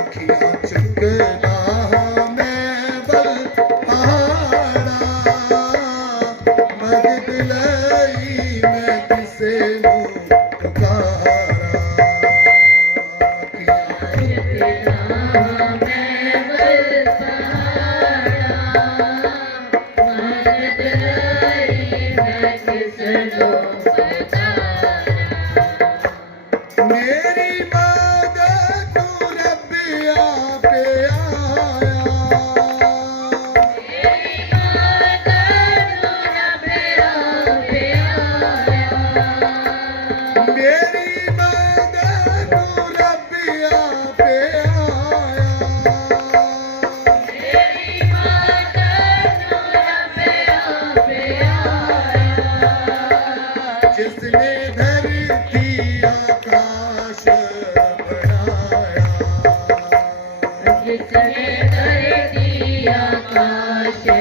ਅੱਖੀਆਂ ਚੁੰਗੇ ਲਾਹਾ ਮੈਂ ਬਲ ਪਹਾੜਾ ਮਦਦ ਲਈ ਮੈਂ ਕਿਸੇ ਨੂੰ ಕಳಿಸಿ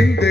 ਤੇਰੀ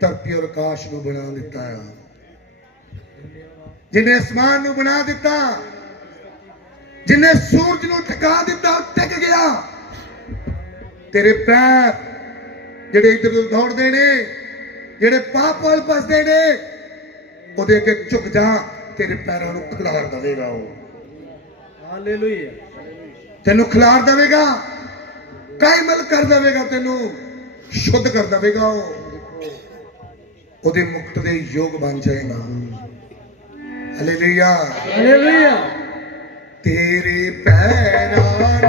ਧਰਤੀ ਔਰ ਆਕਾਸ਼ ਨੂੰ ਬਣਾ ਦਿੱਤਾ ਆ। ਜਿਨੇ ਅਸਮਾਨ ਨੂੰ ਬਣਾ ਦਿੱਤਾ ਜਿਨੇ ਸੂਰਜ ਨੂੰ ਟਿਕਾ ਦਿੱਤਾ ਟਿਕ ਗਿਆ। ਤੇਰੇ ਪੈਰ ਜਿਹੜੇ ਇੱਧਰ ਉੱਧਰ ਦੌੜਦੇ ਨੇ ਜਿਹੜੇ ਪਾਪ ਵੱਲ ਫਸਦੇ ਨੇ ਉਹਦੇ ਅੱਗੇ ਝੁਕ ਜਾ ਤੇਰੇ ਪੈਰਾਂ ਨੂੰ ਖਿਲਾਰ ਦੇਵੇਗਾ ਉਹ। ਹਾਲੇਲੂਇਆ। ਤੈਨੂੰ ਖਿਲਾਰ ਦੇਵੇਗਾ ਕਾਇਮਲ ਕਰ ਦੇਵੇਗਾ ਤੈਨੂੰ ਸ਼ੁੱਧ ਕਰ ਦੇਵੇਗਾ ਉਹ। ਉਹਦੇ ਮੁਕਤ ਦੇ ਯੋਗ ਬਣ ਜਾਏਗਾ ਹਾਲੇਲੂਇਆ ਹਾਲੇਲੂਇਆ ਤੇਰੇ ਪੈਰਾਂ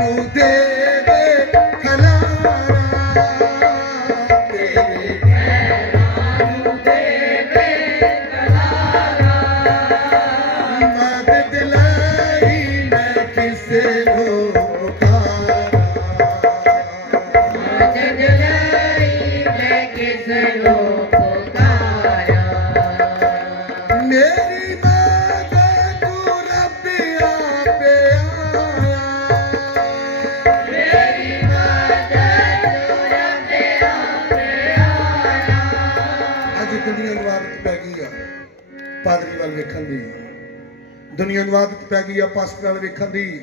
ਦੁਨੀਆ ਨੂੰ ਆਦਤ ਪੈ ਗਈ ਆ ਪਾਸਟਰ ਵੱਲ ਵੇਖਣ ਦੀ।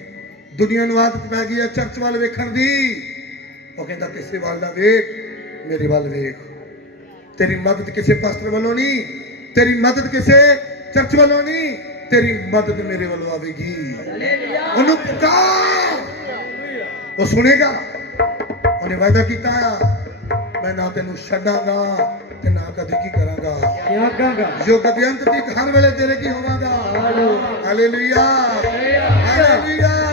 ਦੁਨੀਆ ਨੂੰ ਆਦਤ ਪੈ ਗਈ ਆ ਚਰਚ ਵੱਲ ਵੇਖਣ ਦੀ। ਉਹ ਕਹਿੰਦਾ, ਕਿਸੇ ਵੱਲ ਨਾ ਵੇਖ, ਮੇਰੇ ਵੱਲ ਵੇਖ। ਤੇਰੀ ਮਦਦ ਕਿਸੇ ਪਾਸਟਰ ਵੱਲੋਂ ਨਹੀਂ, ਤੇਰੀ ਮਦਦ ਕਿਸੇ ਚਰਚ ਵੱਲੋਂ ਨਹੀਂ, ਤੇਰੀ ਮਦਦ ਮੇਰੇ ਵੱਲੋਂ ਆਵੇਗੀ। ਉਹਨੂੰ ਪੁਕਾਰ। ਉਹ ਸੁਣੇਗਾ। ਉਹਨੇ ਵਾਅਦਾ ਕੀਤਾ ਆ, ਮੈਂ ਨਾ ਤੈਨੂੰ ਛੱਡਾਂਗਾ ਤੇ ਨਾ ਕਦੀ ਕੀ ਕਰਾਂਗਾ? ਯਾਗਾਂਗਾ ਜੋ ਕਦੇ ਅੰਤ ਤੱਕ ਹਰ ਵੇਲੇ ਤੇਰੇ ਕੀ ਹੋਵਾਂਗਾ? ਹਾਲੇਲੂਇਆ ਹਾਲੇਲੂਇਆ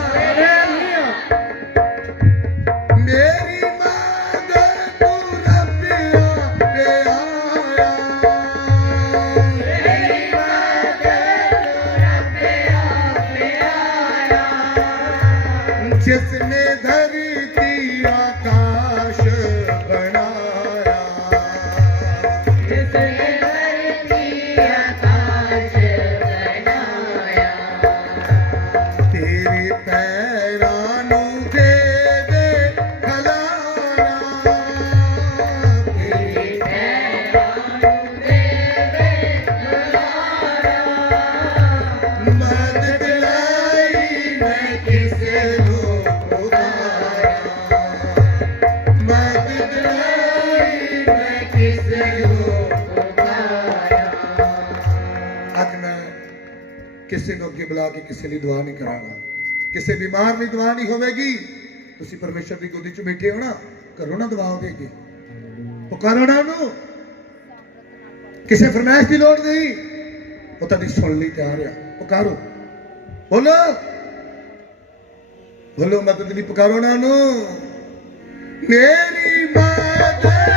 ਕਿਸੇ ਨੂੰ ਅੱਗੇ ਬੁਲਾ ਕੇ ਕਿਸੇ ਲਈ ਦੁਆ ਨਹੀਂ ਕਰਾਂਗਾ। ਕਿਸੇ ਬਿਮਾਰ ਲਈ ਦੁਆ ਨਹੀਂ ਹੋਵੇਗੀ। ਤੁਸੀਂ ਪਰਮੇਸ਼ਰ ਦੀ ਗੋਦੀ 'ਚ ਬੈਠੇ ਹੋ ਨਾ ਕਰੋ ਨਾ ਦੁਆ ਉਹਦੇ ਅੱਗੇ। ਪੁਕਾਰੋ ਨਾ ਉਹਨੂੰ। ਕਿਸੇ ਫਰਮਾਇਸ਼ ਦੀ ਲੋੜ ਨਹੀਂ। ਉਹ ਤੁਹਾਡੀ ਸੁਣ ਲਈ ਤਿਆਰ ਆ। ਪੁਕਾਰੋ। ਬੋਲੋ। ਬੋਲੋ, ਮਦਦ ਲਈ ਪੁਕਾਰੋ ਨਾ ਉਹਨੂੰ। ਮੇਰੀ ਮਦਦ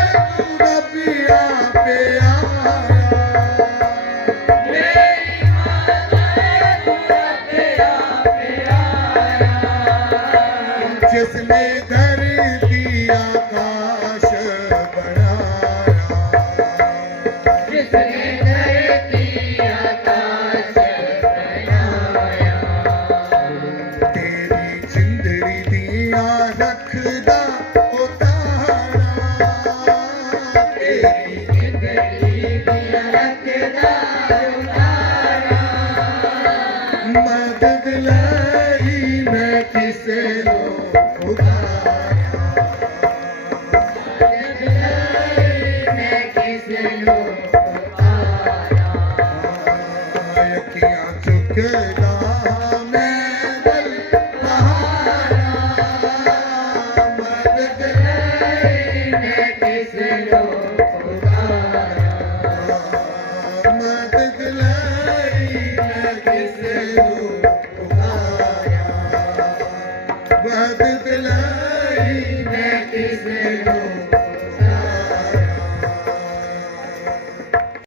ਮਦਦ ਲਈ ਮੈਂ ਕਿਸੇ ਨੂੰ ਪੁਕਾਰਾਂ ਮੈਂ ਕਿਸ ਨੂੰ ਪੁਕਾਰਾਂ ਅੱਖੀਆਂ ਚੁੱਕਦਾ ਮੈਂ ਬਲ ਪਹਾੜਾ ਮਦਦ ਮੈਂ